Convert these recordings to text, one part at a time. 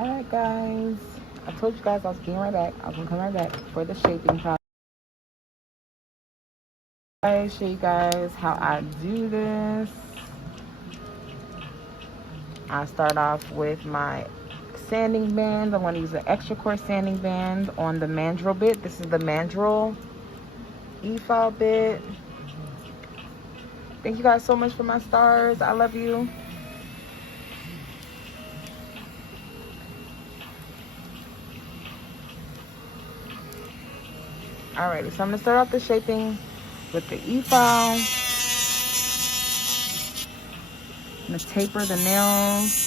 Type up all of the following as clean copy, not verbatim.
Alright guys, I told you guys I was getting right back. I was gonna come right back for the shaping process. I show you guys how I do this. I start off with my sanding band. I'm going to use an extra coarse sanding band on the mandrel bit. This is the mandrel e-file bit. Thank you guys so much for my stars. I love you. Alrighty, so I'm going to start off the shaping with the e-file. I'm going to taper the nails.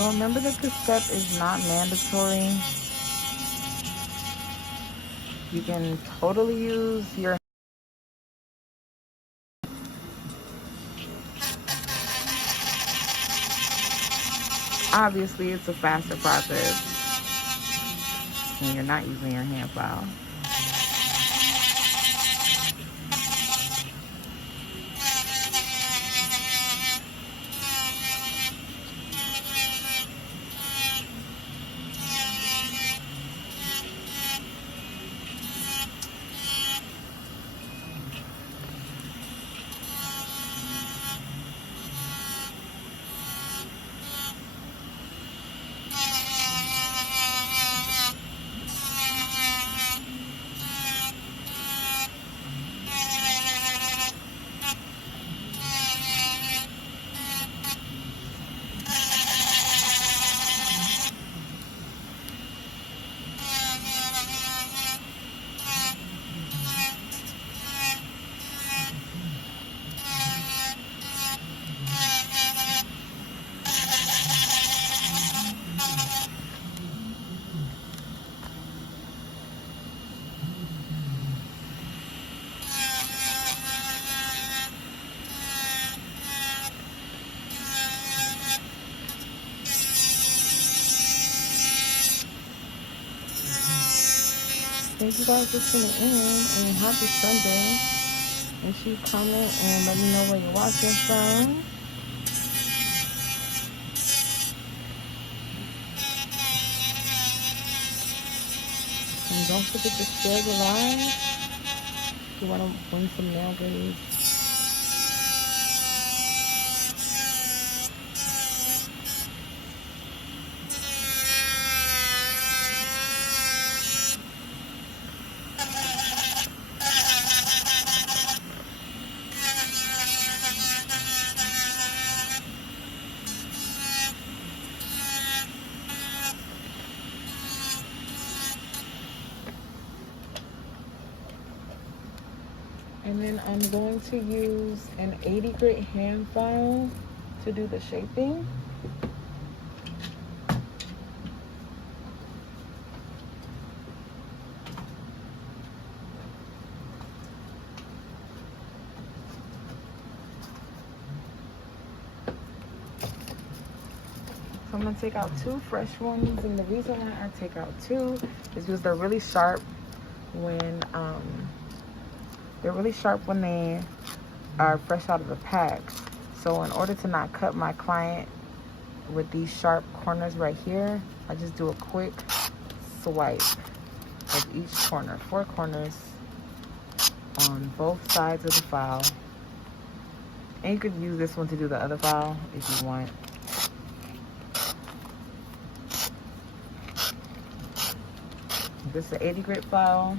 So remember that this step is not mandatory. You can totally use your obviously it's a faster process when you're not using your hand file. Thank you guys for tuning in and happy Sunday. Make sure you comment and let me know where you're watching from. And don't forget to share the live if you want to win some nail glazes. And then I'm going to use an 80 grit hand file to do the shaping. So I'm gonna take out 2 fresh ones, and the reason why I take out 2 is because they're really sharp when they are fresh out of the pack. So in order to not cut my client with these sharp corners right here, I just do a quick swipe of each corner, 4 corners on both sides of the file. And you could use this one to do the other file if you want. This is an 80 grit file.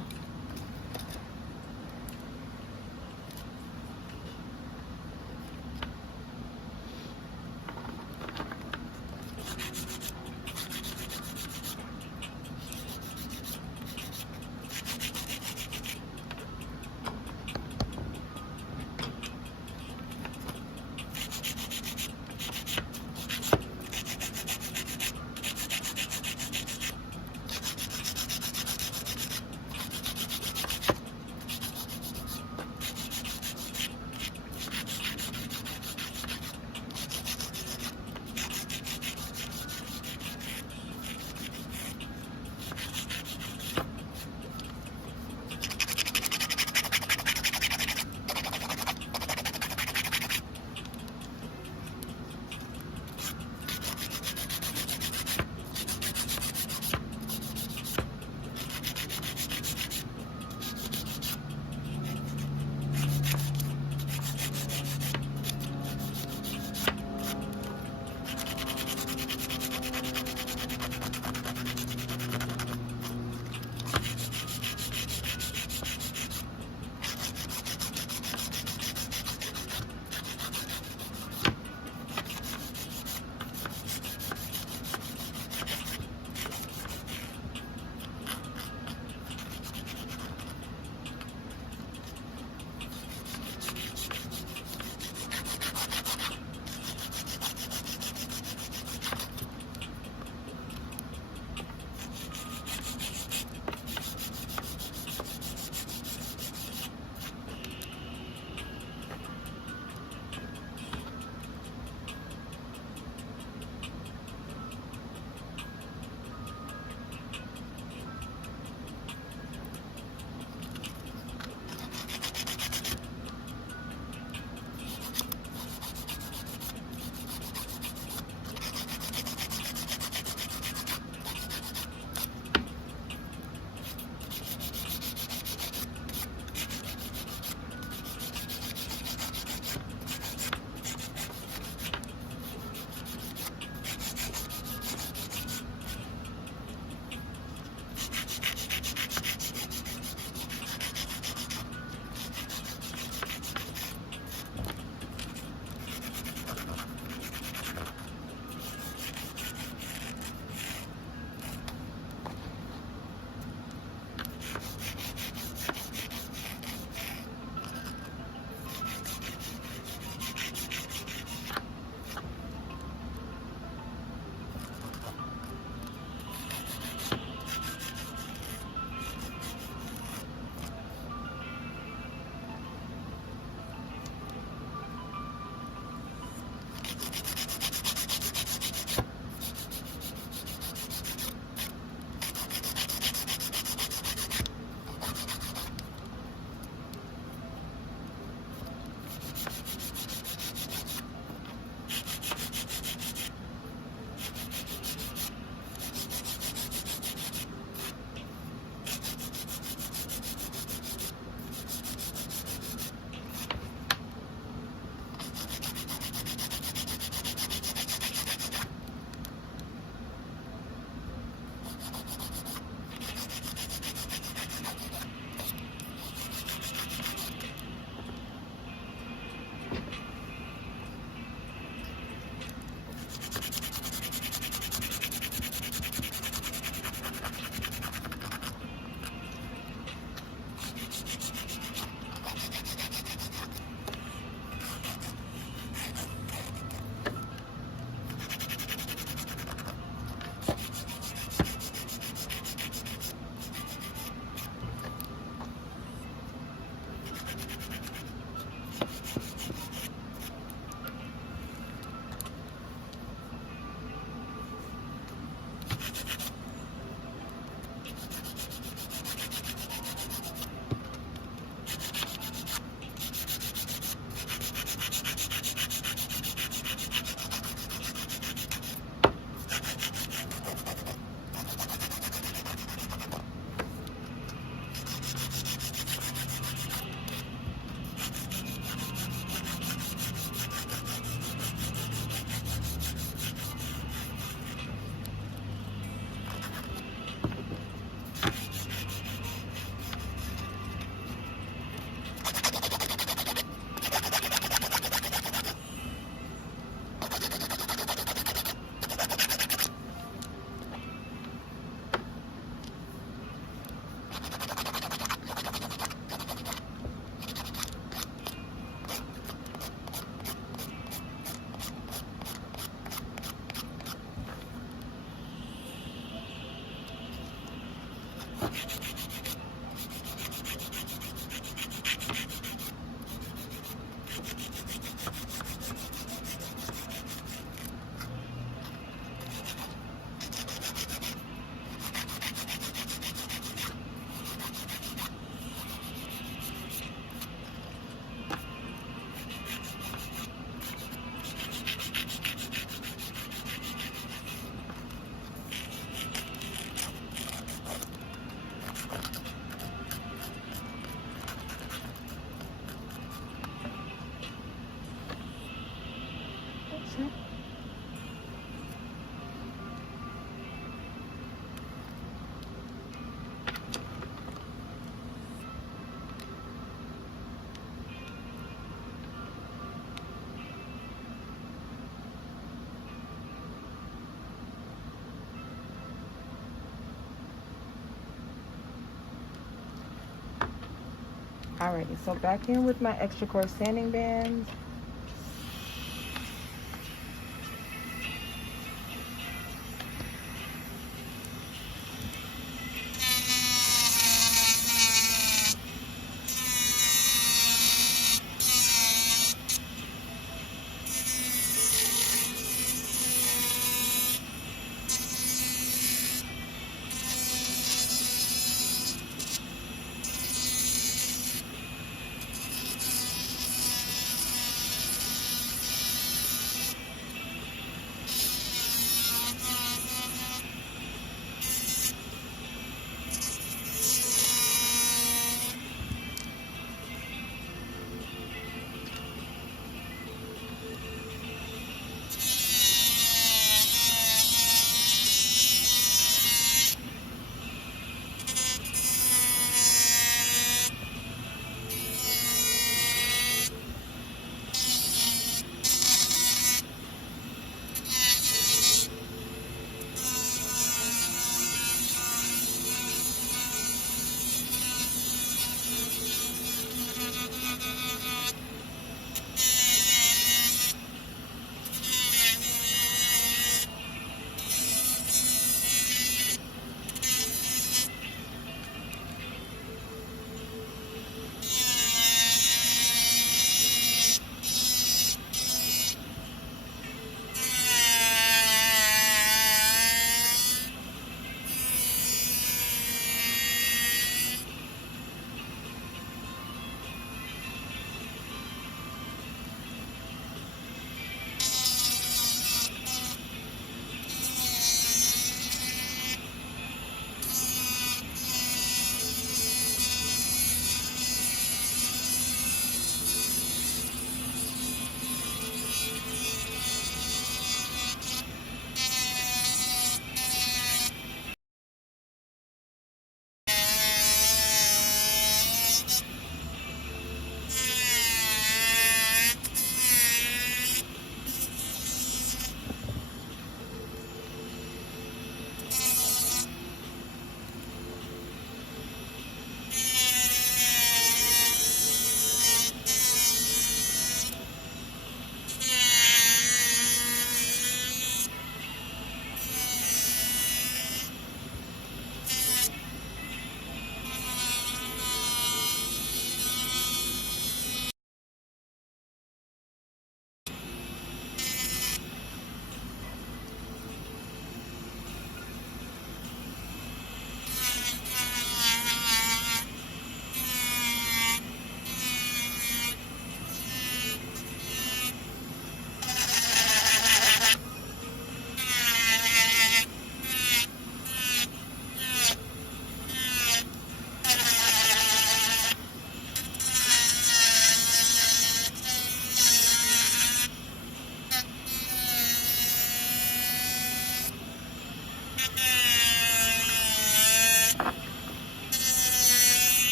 Alrighty, so back in with my extra coarse sanding bands.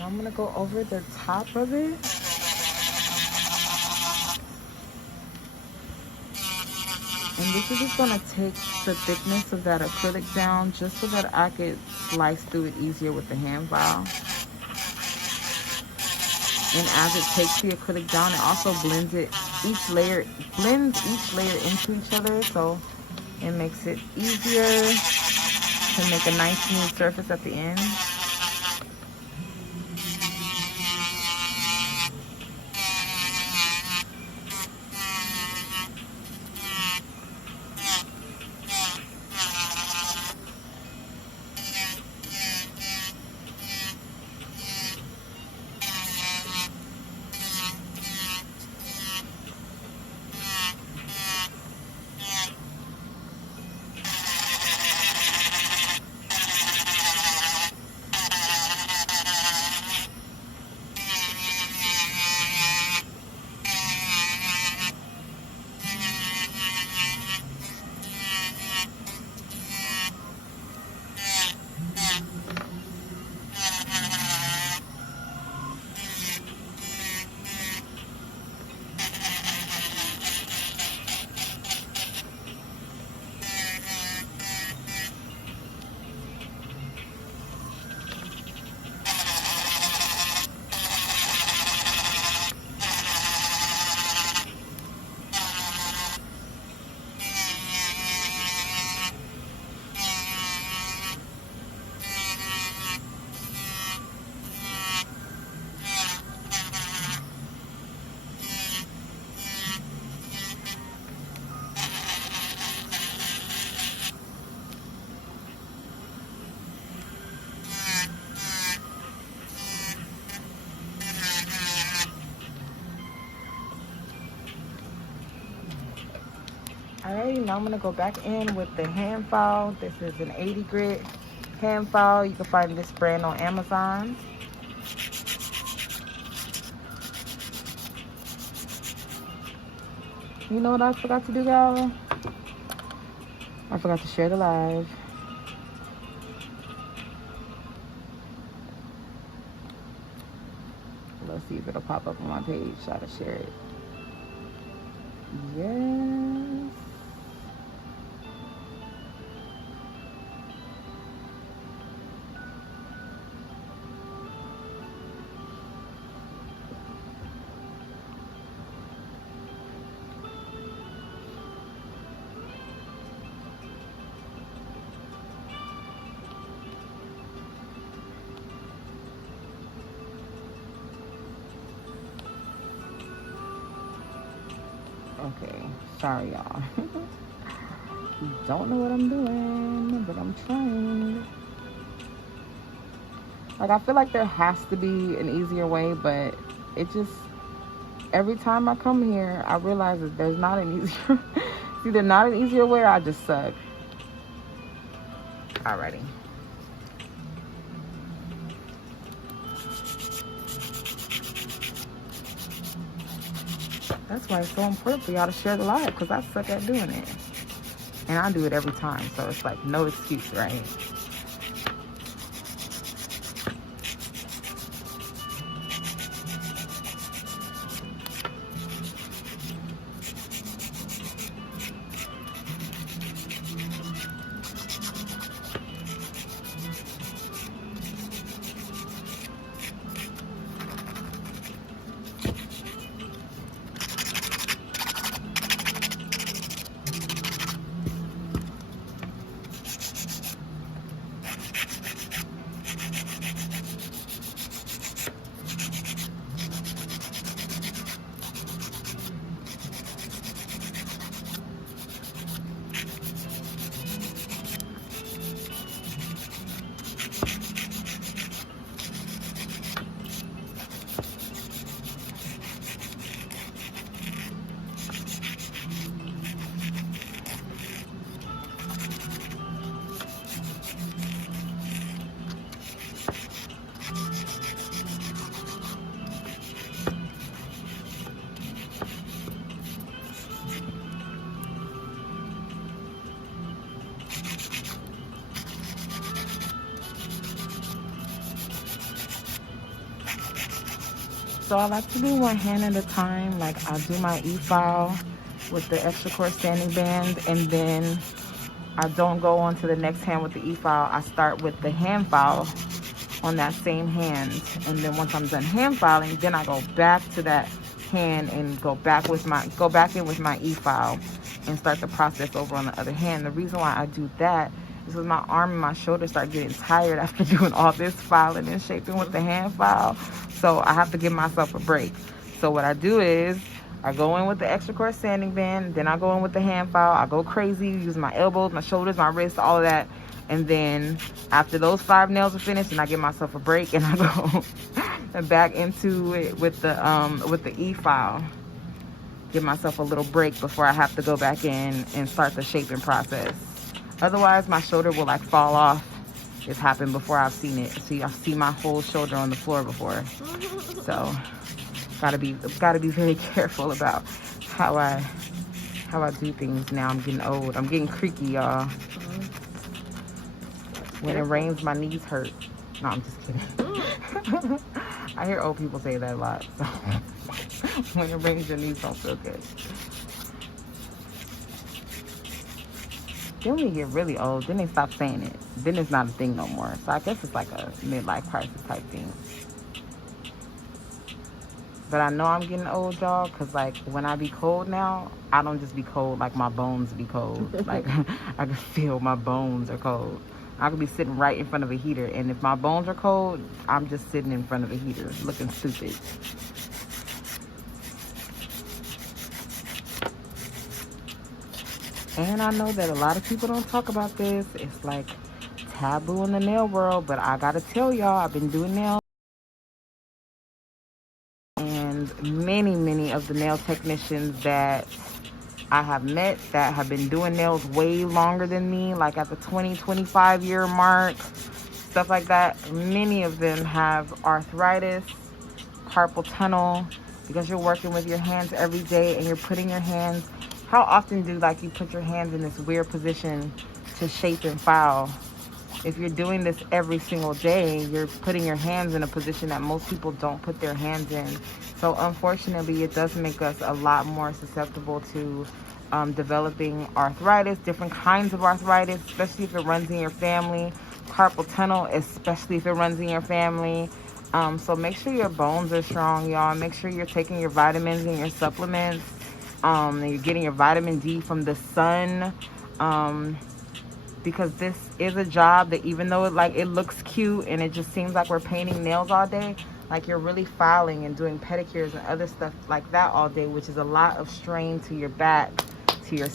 Now I'm gonna go over the top of it. And this is just gonna take the thickness of that acrylic down just so that I could slice through it easier with the hand file. And as it takes the acrylic down, it also blends each layer into each other, so it makes it easier to make a nice smooth surface at the end. Alright, now I'm going to go back in with the hand file. This is an 80 grit hand file. You can find this brand on Amazon. You know what I forgot to do, y'all? I forgot to share the live. Let's see if it'll pop up on my page. Try to share it. Yes. Okay, sorry y'all. Don't know what I'm doing, but I'm trying. Like, I feel like there has to be an easier way, but it just, every time I come here, I realize that there's not an easier, it's either not an easier way or I just suck. Alrighty. That's why it's so important for y'all to share the live, because I suck at doing it. And I do it every time, so it's like no excuse, right? So I like to do one hand at a time. Like I do my e-file with the extra core standing band, and then I don't go on to the next hand with the e-file. I start with the hand file on that same hand, and then once I'm done hand filing, then I go back to that hand and go back in with my e-file and start the process over on the other hand. The reason why I do that is because my arm and my shoulder start getting tired after doing all this filing and shaping with the hand file. So I have to give myself a break. So what I do is I go in with the extra core standing band, then I go in with the hand file. I go crazy, use my elbows, my shoulders, my wrists, all of that. And then after those 5 nails are finished, and I give myself a break, and I go back into it with the e-file. Give myself a little break before I have to go back in and start the shaping process. Otherwise, my shoulder will like fall off. It's happened before I've seen it. See, I've seen my whole shoulder on the floor before. So, gotta be very careful about how I do things now. I'm getting old. I'm getting creaky, y'all. When it rains, my knees hurt. No, I'm just kidding. I hear old people say that a lot. So when it rains, your knees don't feel good. Then when you get really old, then they stop saying it. Then it's not a thing no more. So I guess it's like a midlife crisis type thing. But I know I'm getting old, y'all, because like when I be cold now, I don't just be cold, like my bones be cold. Like I can feel my bones are cold. I could be sitting right in front of a heater, and if my bones are cold, I'm just sitting in front of a heater looking stupid. And I know that a lot of people don't talk about this. It's like taboo in the nail world, but I gotta tell y'all, I've been doing nails, and many of the nail technicians that I have met that have been doing nails way longer than me, like at the 20-25 year mark, stuff like that, many of them have arthritis, carpal tunnel, because you're working with your hands every day and you're putting your hands, how often do like you put your hands in this weird position to shape and file? If you're doing this every single day, you're putting your hands in a position that most people don't put their hands in. So unfortunately, it does make us a lot more susceptible to developing arthritis, different kinds of arthritis, especially if it runs in your family. Carpal tunnel, especially if it runs in your family. So make sure your bones are strong, y'all. Make sure you're taking your vitamins and your supplements. And you're getting your vitamin D from the sun. Because this is a job that, even though it looks cute and it just seems like we're painting nails all day, like you're really filing and doing pedicures and other stuff like that all day, which is a lot of strain to your back, to your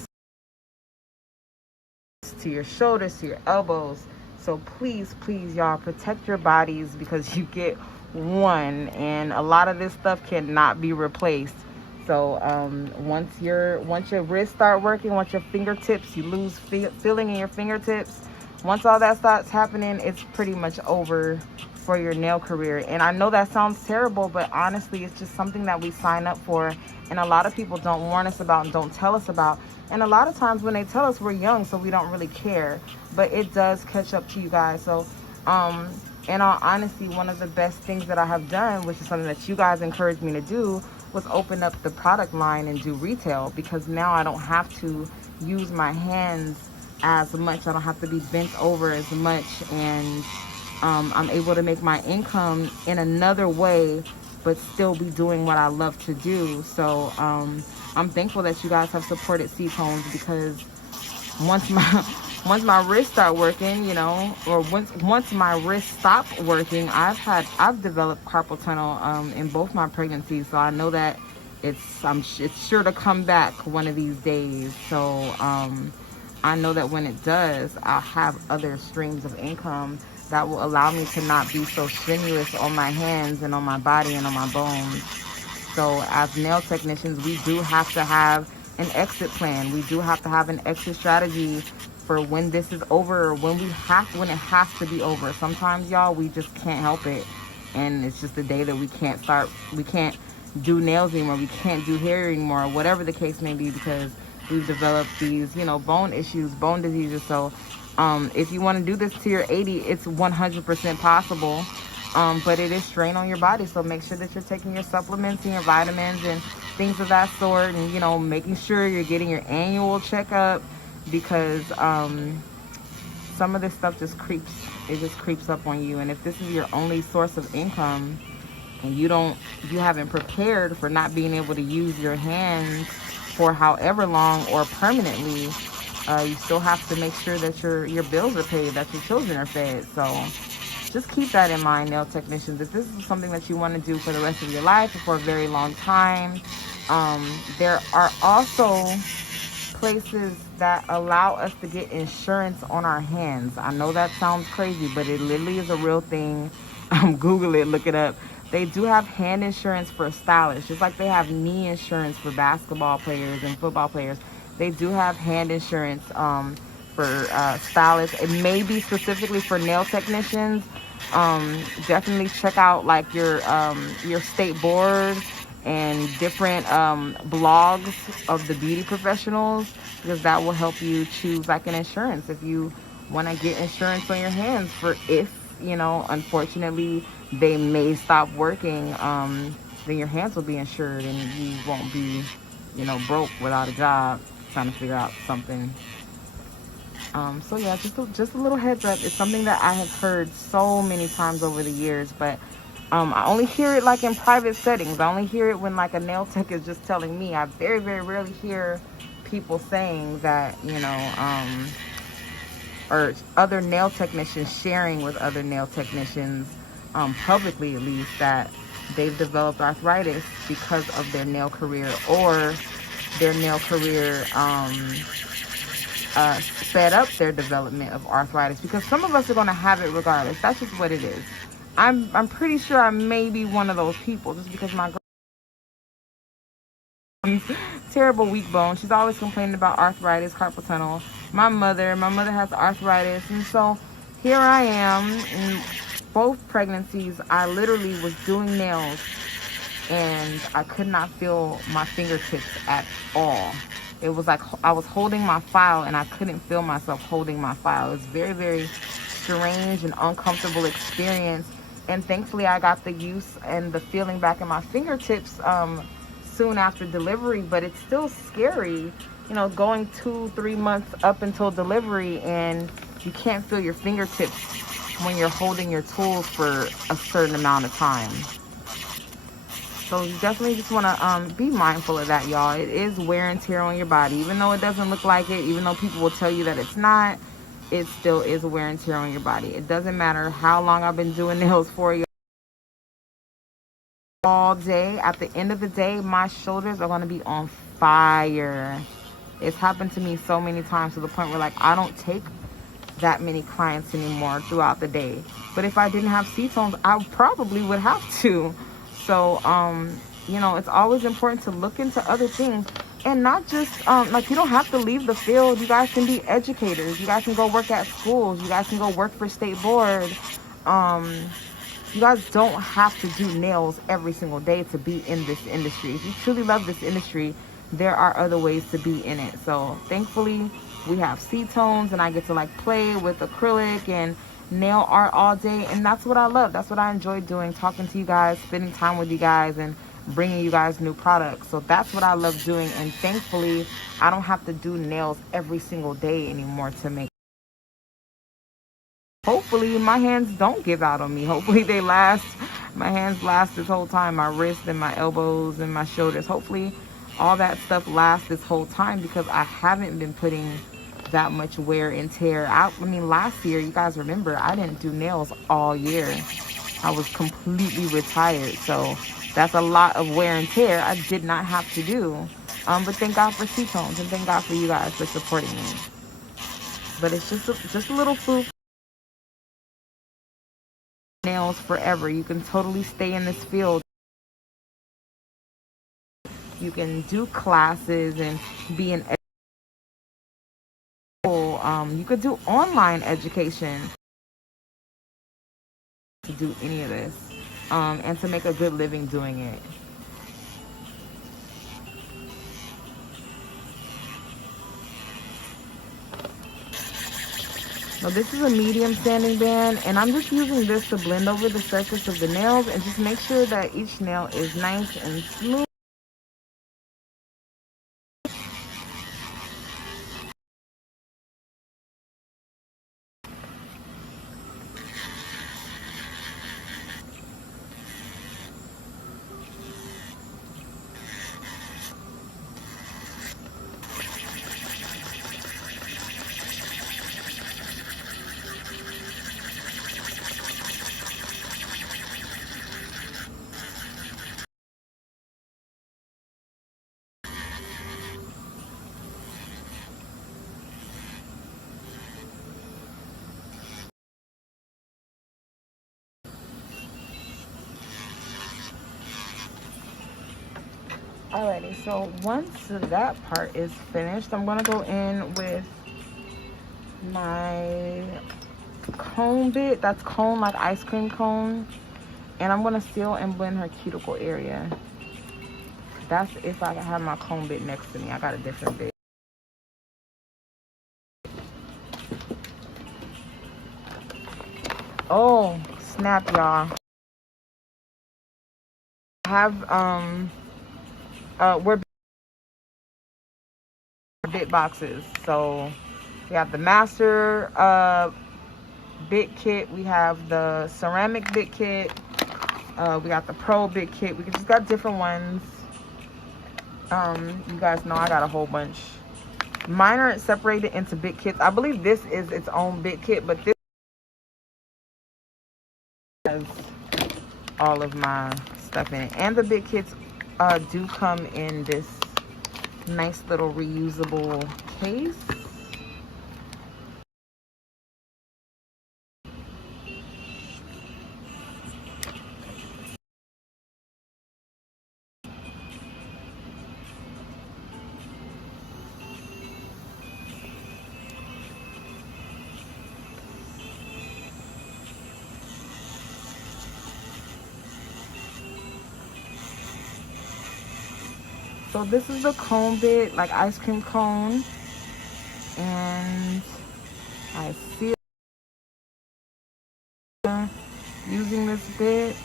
shoulders, to your elbows. So please, y'all, protect your bodies, because you get one, and a lot of this stuff cannot be replaced. So once your wrists start working, once your fingertips, you lose feeling in your fingertips, once all that starts happening, it's pretty much over for your nail career. And I know that sounds terrible, but honestly, it's just something that we sign up for, and a lot of people don't warn us about and don't tell us about. And a lot of times when they tell us, we're young, so we don't really care, but it does catch up to you guys. So in all honesty, one of the best things that I have done, which is something that you guys encouraged me to do, was open up the product line and do retail, because now I don't have to use my hands as much. I don't have to be bent over as much, and I'm able to make my income in another way, but still be doing what I love to do. So I'm thankful that you guys have supported C-Tones, because once my wrists start working, or once my wrists stop working, I've developed carpal tunnel in both my pregnancies. So I know that it's sure to come back one of these days. So I know that when it does, I'll have other streams of income that will allow me to not be so strenuous on my hands and on my body and on my bones. So as nail technicians, we do have to have an exit plan. We do have to have an exit strategy for when this is over, or when it has to be over. Sometimes, y'all, we just can't help it, and it's just the day that we can't do nails anymore, we can't do hair anymore, or whatever the case may be, because we've developed these, bone issues, bone diseases. So if you want to do this to your 80, it's 100% possible. but it is strain on your body. So make sure that you're taking your supplements and your vitamins and things of that sort, and you know, making sure you're getting your annual checkup, because some of this stuff just creeps up on you. And if this is your only source of income, and you haven't prepared for not being able to use your hands for however long or permanently, you still have to make sure that your bills are paid, that your children are fed. So just keep that in mind, nail technicians. If this is something that you want to do for the rest of your life or for a very long time, there are also places that allow us to get insurance on our hands. I know that sounds crazy, but it literally is a real thing. Google it, look it up. They do have hand insurance for stylists, just like they have knee insurance for basketball players and football players. They do have hand insurance for stylists. It may be specifically for nail technicians. Definitely check out like your state board and different blogs of the beauty professionals, because that will help you choose like an insurance if you want to get insurance on your hands for, if you know, unfortunately they may stop working, then your hands will be insured and you won't be, you know, broke without a job trying to figure out something. So yeah, just a little heads up. It's something that I have heard so many times over the years, but I only hear it like in private settings. I only hear it when like a nail tech is just telling me. I very, very rarely hear people saying that, you know, or other nail technicians sharing with other nail technicians, publicly at least, that they've developed arthritis because of their nail career, or their nail career sped up their development of arthritis, because some of us are going to have it regardless. That's just what it is. I'm pretty sure I may be one of those people, just because my terrible weak bone. She's always complaining about arthritis, carpal tunnel. My mother has arthritis, and so here I am in both pregnancies. I literally was doing nails and I could not feel my fingertips at all. It was like I was holding my file and I couldn't feel myself holding my file. It was very, very strange and uncomfortable experience. And thankfully I got the use and the feeling back in my fingertips soon after delivery, but it's still scary, you know, going 2-3 months up until delivery and you can't feel your fingertips when you're holding your tools for a certain amount of time. So you definitely just want to be mindful of that, y'all. It is wear and tear on your body. Even though it doesn't look like it, even though people will tell you that it's not, it still is wear and tear on your body. It doesn't matter how long I've been doing nails for you. All day, at the end of the day, my shoulders are going to be on fire. It's happened to me so many times to the point where like I don't take that many clients anymore throughout the day. But if I didn't have C-tones, I probably would have to. So, you know, it's always important to look into other things, and not just, like, you don't have to leave the field. You guys can be educators. You guys can go work at schools. You guys can go work for state board. You guys don't have to do nails every single day to be in this industry. If you truly love this industry, there are other ways to be in it. So thankfully we have C-tones, and I get to like play with acrylic and nail art all day, and that's what I love. That's what I enjoy doing, talking to you guys, spending time with you guys, and bringing you guys new products. So that's what I love doing, and thankfully I don't have to do nails every single day anymore to make. Hopefully my hands don't give out on me. Hopefully they last. My hands last this whole time. My wrists and my elbows and my shoulders. Hopefully all that stuff lasts this whole time, because I haven't been putting that much wear and tear out. I mean, last year, you guys remember, I didn't do nails all year. I was completely retired. So that's a lot of wear and tear I did not have to do. But thank God for C-tones, and thank God for you guys for supporting me. But it's just a little food. Nails forever. You can totally stay in this field. You can do classes and be an you could do online education to do any of this, and to make a good living doing it. Now this is a medium sanding band, and I'm just using this to blend over the surface of the nails and just make sure that each nail is nice and smooth. Alrighty, so once that part is finished, I'm gonna go in with my cone bit. That's cone, like ice cream cone. And I'm gonna seal and blend her cuticle area. That's if I have my cone bit next to me. I got a different bit. Oh, snap, y'all. I have, we're bit boxes. So we have the master bit kit. We have the ceramic bit kit. We got the pro bit kit. We just got different ones. You guys know I got a whole bunch. Mine are separated into bit kits. I believe this is its own bit kit, but this has all of my stuff in it. And the bit kits do come in this nice little reusable case. So this is the cone bit, like ice cream cone, and I seal using this bit.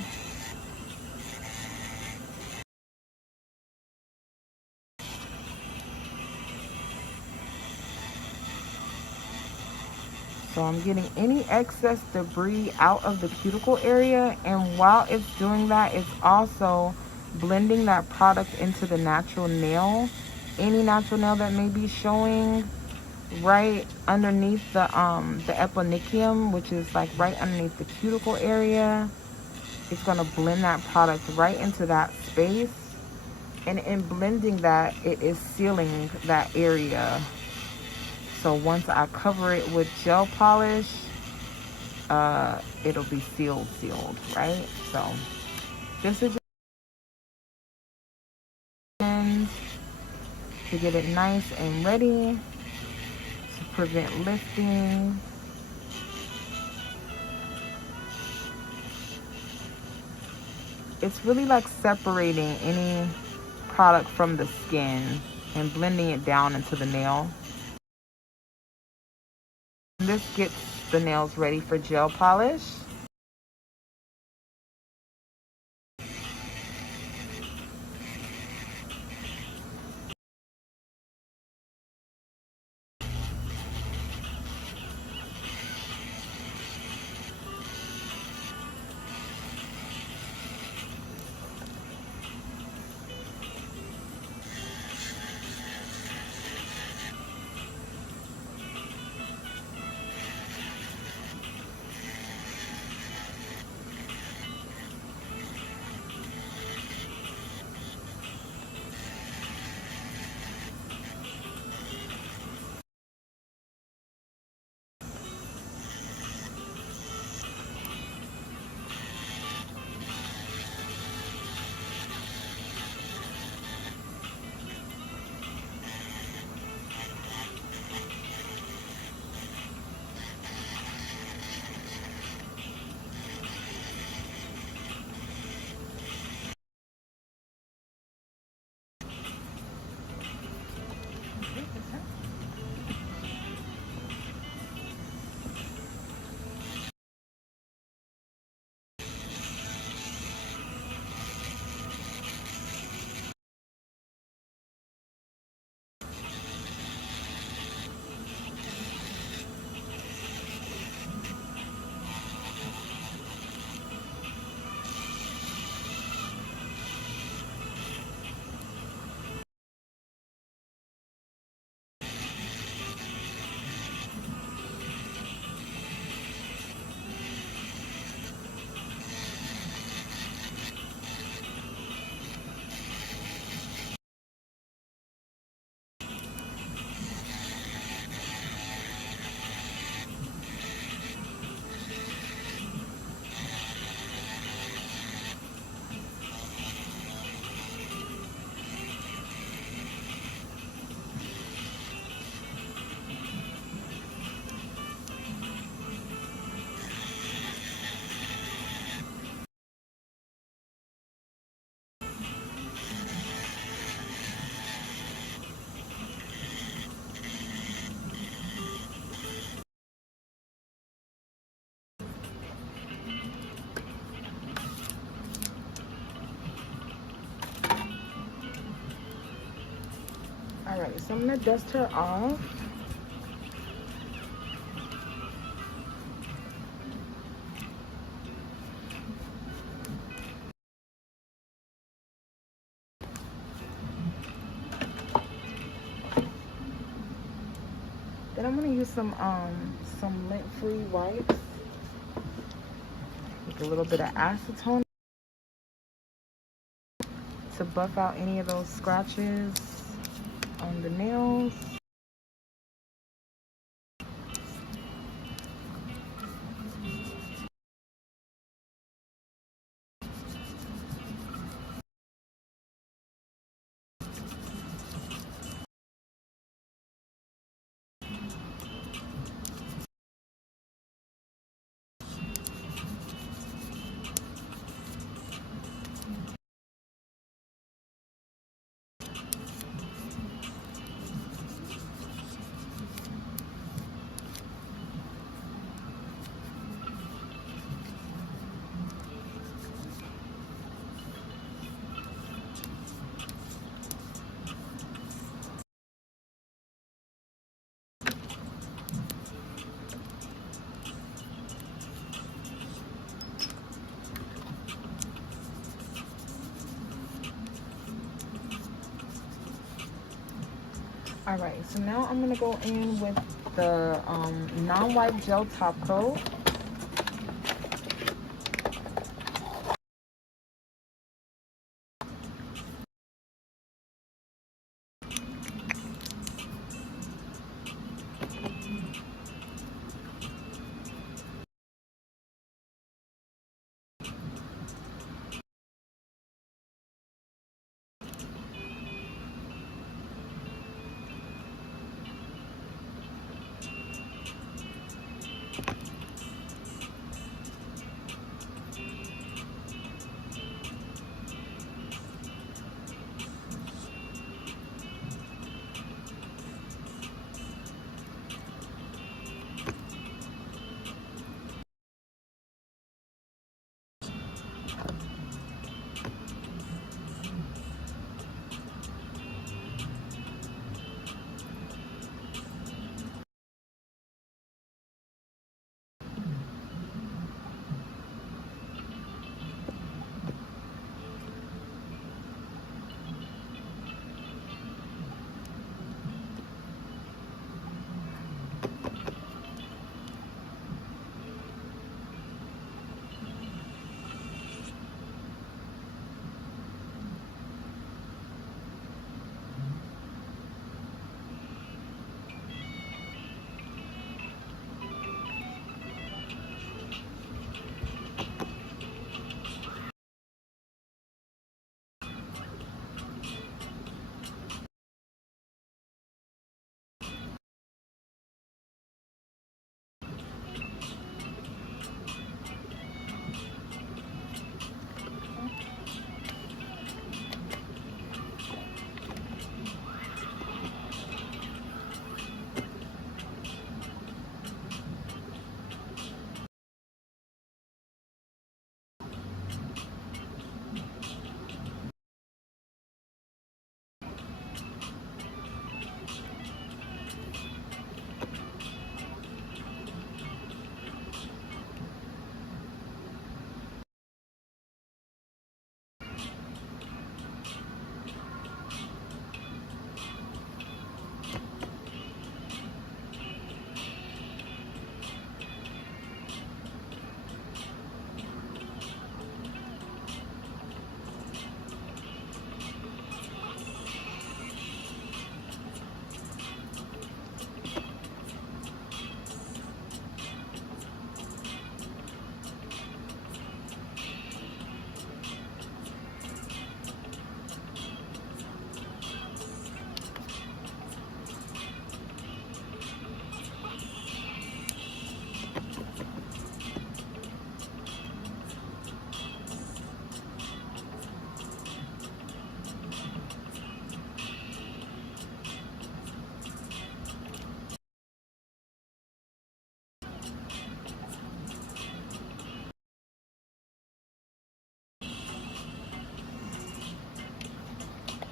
So I'm getting any excess debris out of the cuticle area, and while it's doing that, it's also blending that product into the natural nail. Any natural nail that may be showing right underneath the eponychium, which is like right underneath the cuticle area. It's gonna blend that product right into that space. And in blending that, it is sealing that area. So once I cover it with gel polish, it'll be sealed, right? So this is just to get it nice and ready to prevent lifting. It's really like separating any product from the skin and blending it down into the nail. This gets the nails ready for gel polish. Alright, so I'm gonna dust her off. Then I'm gonna use some lint-free wipes with a little bit of acetone to buff out any of those scratches on the nails. All right, so now I'm gonna go in with the non-wipe gel top coat.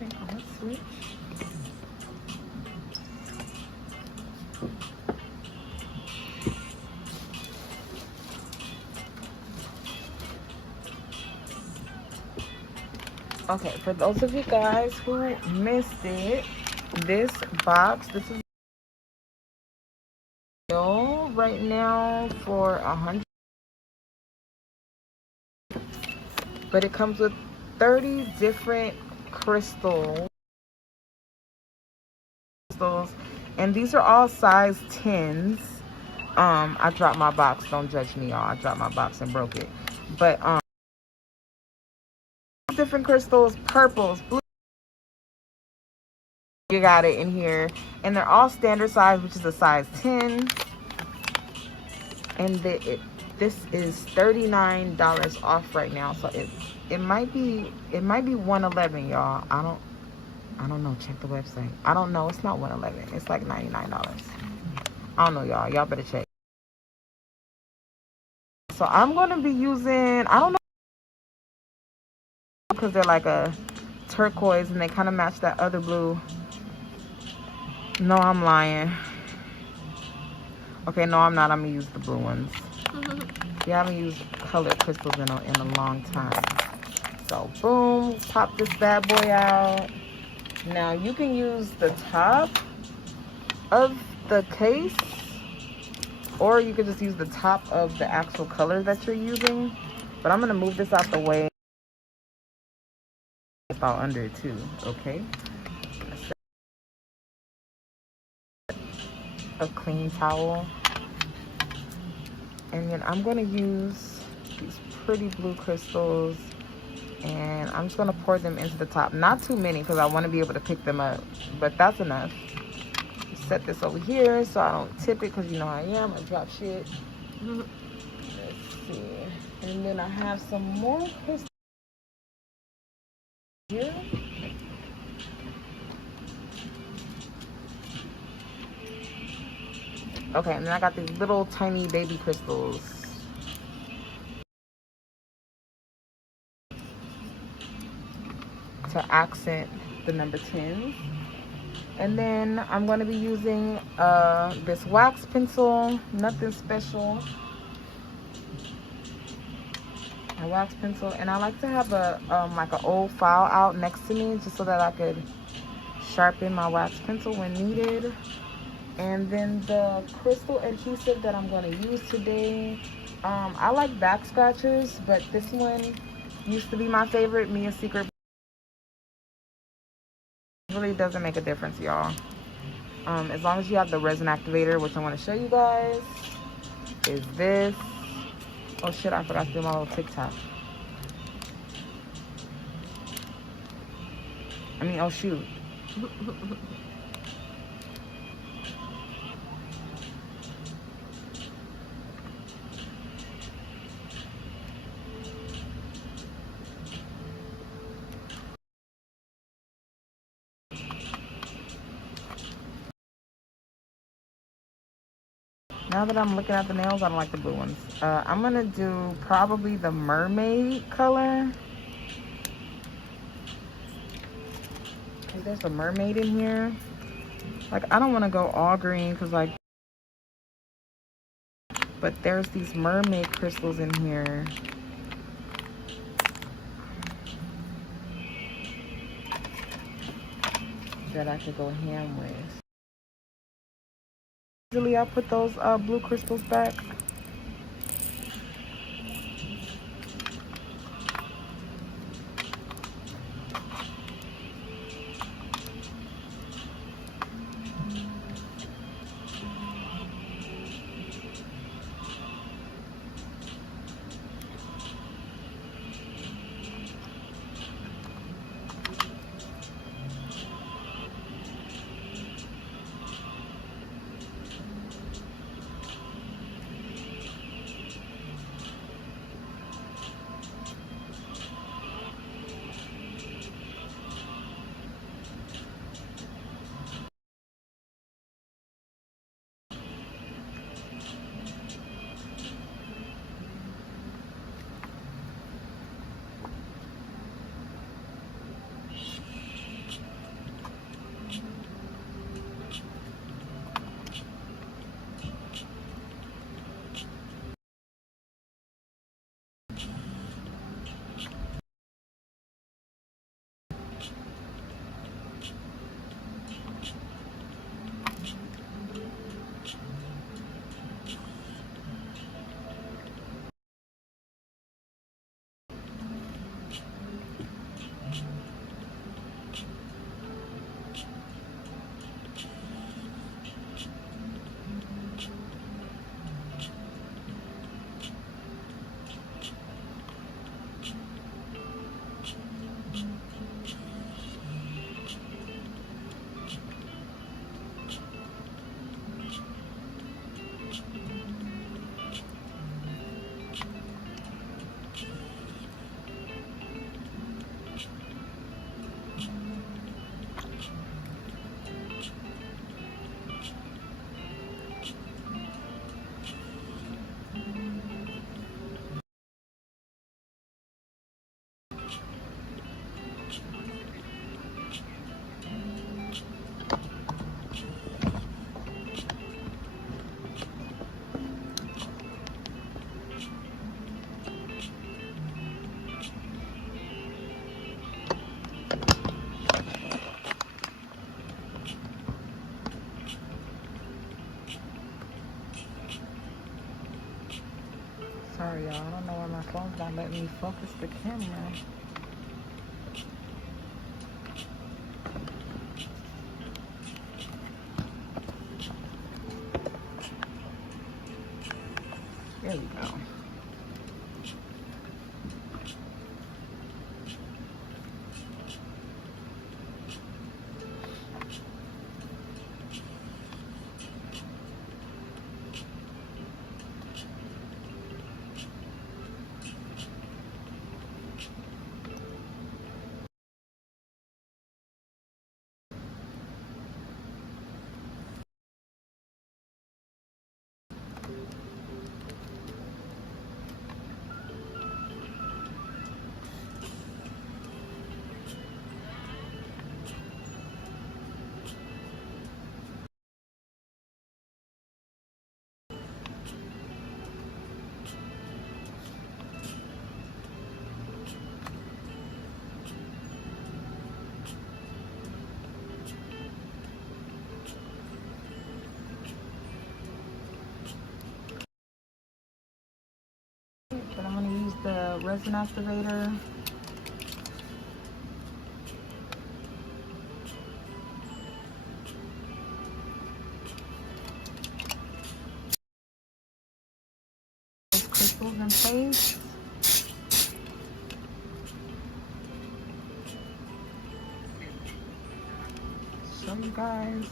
Okay, let's switch. Okay, for those of you guys who missed it, this box, this is right now for 100, but it comes with 30 different crystals, and these are all size 10s. I dropped my box, don't judge me, y'all. I dropped my box and broke it. But different crystals, purples, blue, you got it in here, and they're all standard size, which is a size 10. And this is $39 off right now, so it might be 111, y'all. I don't know. Check the website. I don't know. It's not 111. It's like $99. I don't know, y'all. Y'all better check. So I'm gonna be using, I don't know, because they're like a turquoise and they kind of match that other blue. No, I'm lying. Okay, no, I'm not. I'm gonna use the blue ones. Yeah, I haven't used colored crystals in a long time. So boom, pop this bad boy out. Now you can use the top of the case, or you could just use the top of the actual color that you're using. But I'm gonna move this out the way. It's all under it too, okay? A clean towel. And then I'm gonna use these pretty blue crystals, and I'm just gonna pour them into the top. Not too many, because I want to be able to pick them up, but that's enough. Set this over here so I don't tip it, because you know how I am. I drop shit. Let's see. And then I have some more crystals here. Okay, and then I got these little tiny baby crystals. To accent the number 10. And then I'm going to be using this wax pencil, nothing special. A wax pencil, and I like to have a like an old file out next to me, just so that I could sharpen my wax pencil when needed. And then the crystal adhesive that I'm going to use today, I like back scratchers, but this one used to be my favorite, Mia's Secret. Really doesn't make a difference, y'all. As long as you have the resin activator, which I want to show you guys, is this. Oh shit, I forgot to do my little TikTok. Oh shoot. Now that I'm looking at the nails, I don't like the blue ones. I'm gonna do probably the mermaid color. Cause there's a mermaid in here. Like, I don't want to go all green, cause like, but there's these mermaid crystals in here. That I could go ham with. Usually I'll put those blue crystals back. Sorry, y'all. I don't know why my phone's not letting me focus the camera. There we go. But I'm going to use the resin activator. Those crystals in place. Show you guys.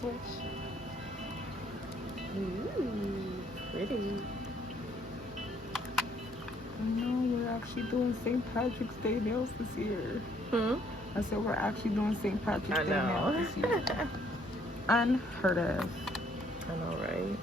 Switch. Ooh, pretty. No, we're actually doing St. Patrick's Day nails this year. I said we're actually doing St. Patrick's Day nails this year. Unheard of. I know, right?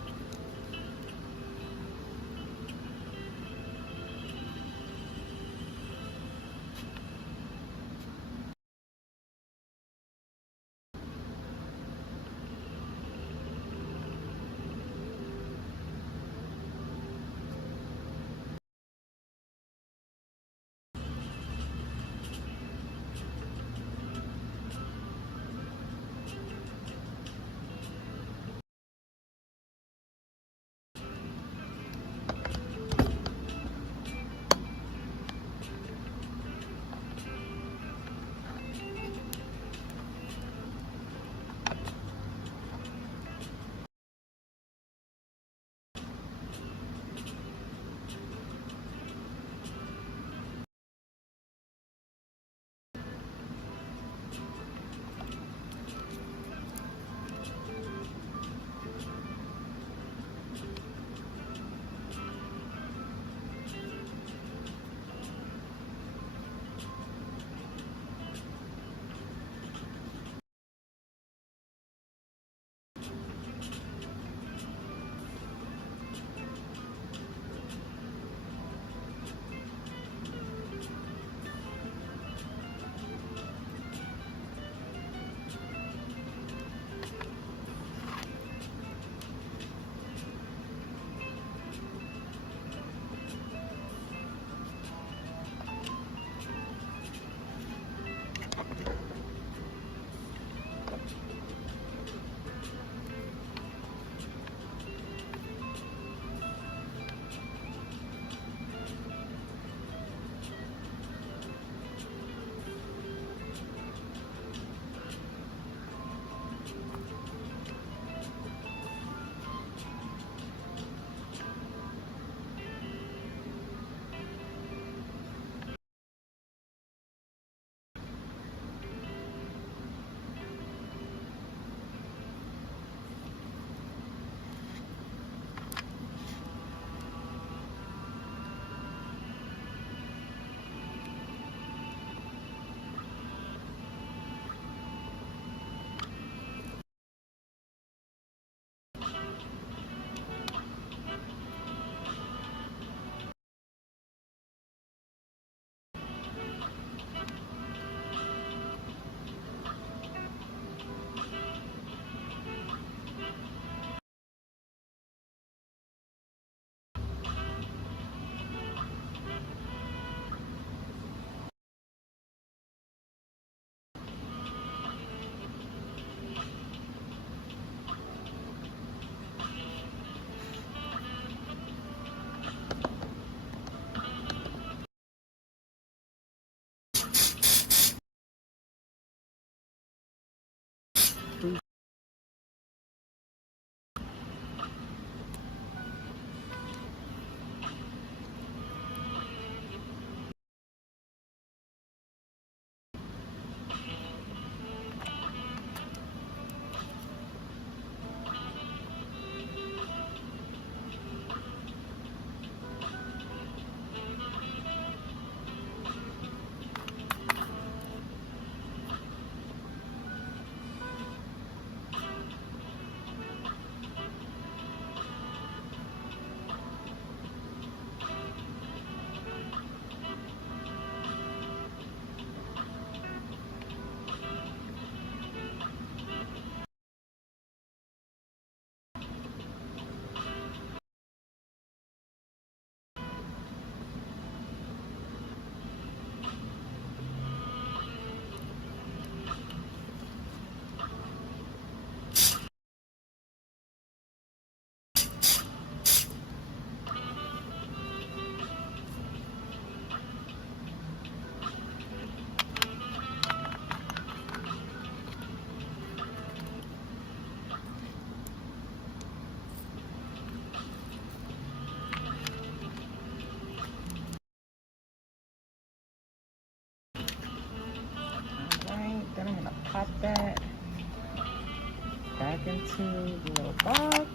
little box.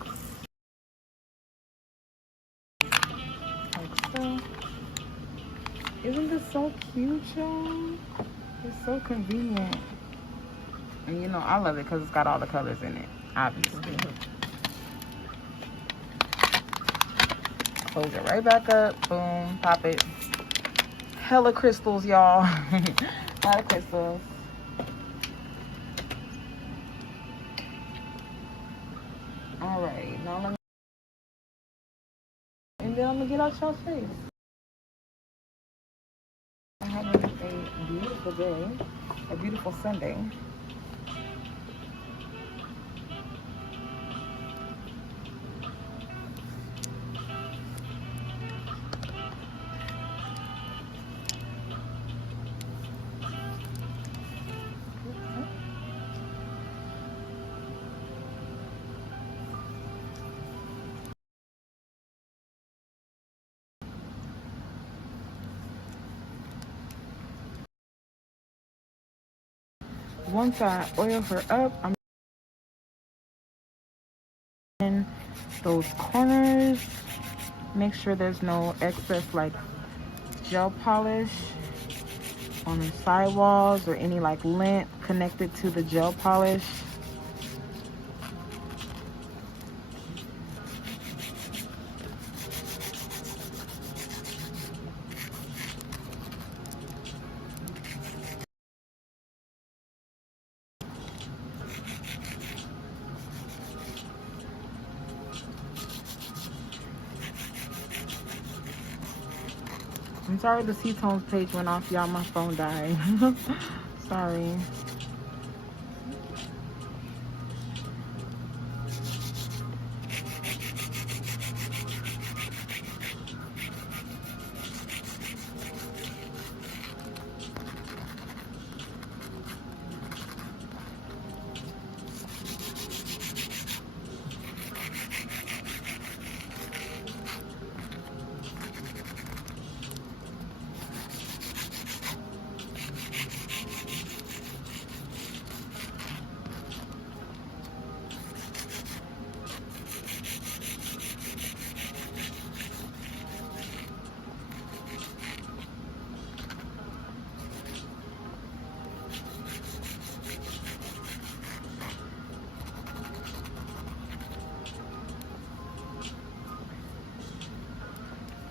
Like so. Isn't this so cute, y'all? It's so convenient. And you know, I love it because it's got all the colors in it, obviously. Close it right back up. Boom. Pop it. Hella crystals, y'all. A lot of crystals. Alright, now let me. And then I'm gonna get out y'all's face. I'm having a beautiful day, a beautiful Sunday. Once I oil her up, I'm in those corners. Make sure there's no excess like gel polish on the sidewalls or any like lint connected to the gel polish. I'm sorry the C-tones page went off, y'all. My phone died. Sorry.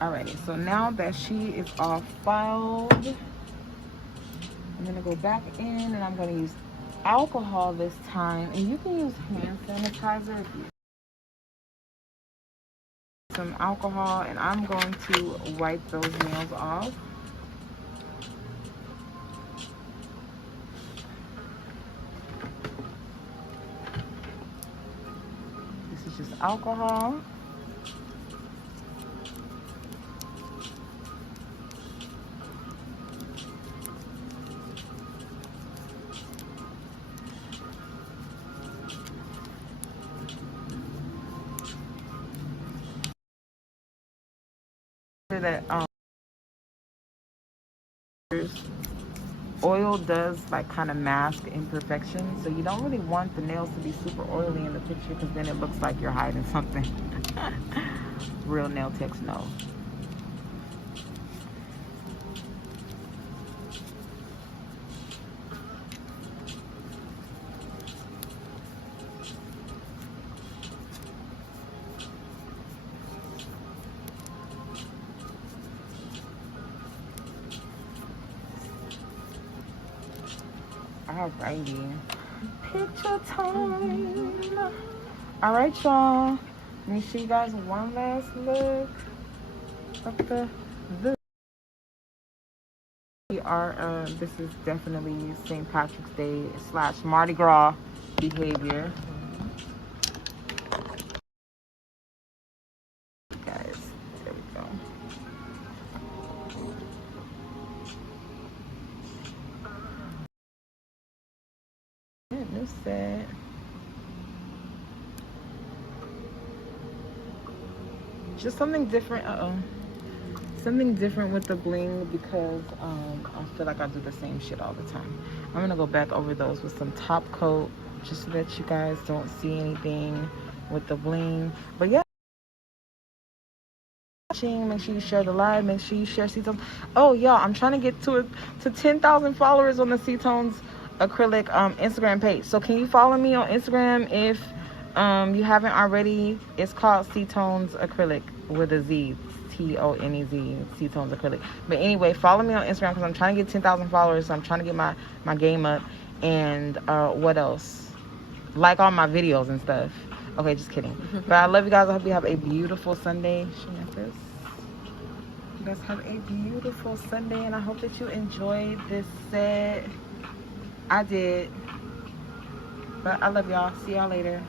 Alrighty, so now that she is all filed, I'm gonna go back in and I'm gonna use alcohol this time, and you can use hand sanitizer if you some alcohol, and I'm going to wipe those nails off. This is just alcohol. That oil does like kind of mask imperfections, so you don't really want the nails to be super oily in the picture because then it looks like you're hiding something. Real nail techs know. Alrighty, picture time. Alright, y'all. Let me show you guys one last look of the we are. This is definitely St. Patrick's Day / Mardi Gras behavior. Guys, there we go. New set. Just something different. Something different with the bling because I feel like I do the same shit all the time. I'm gonna go back over those with some top coat just so that you guys don't see anything with the bling. But yeah, make sure you share the live, make sure you share C-Tones. Oh y'all, I'm trying to get to 10,000 followers on the C-Tones Acrylic Instagram page. So can you follow me on Instagram if you haven't already? It's called C-Tones Acrylic with a Z, Tonez, C-Tones Acrylic. But anyway, follow me on Instagram because I'm trying to get 10,000 followers. So I'm trying to get my game up. And what else? Like all my videos and stuff. Okay, just kidding. But I love you guys. I hope you have a beautiful Sunday. You guys have a beautiful Sunday, and I hope that you enjoyed this set. I did. But I love y'all. See y'all later.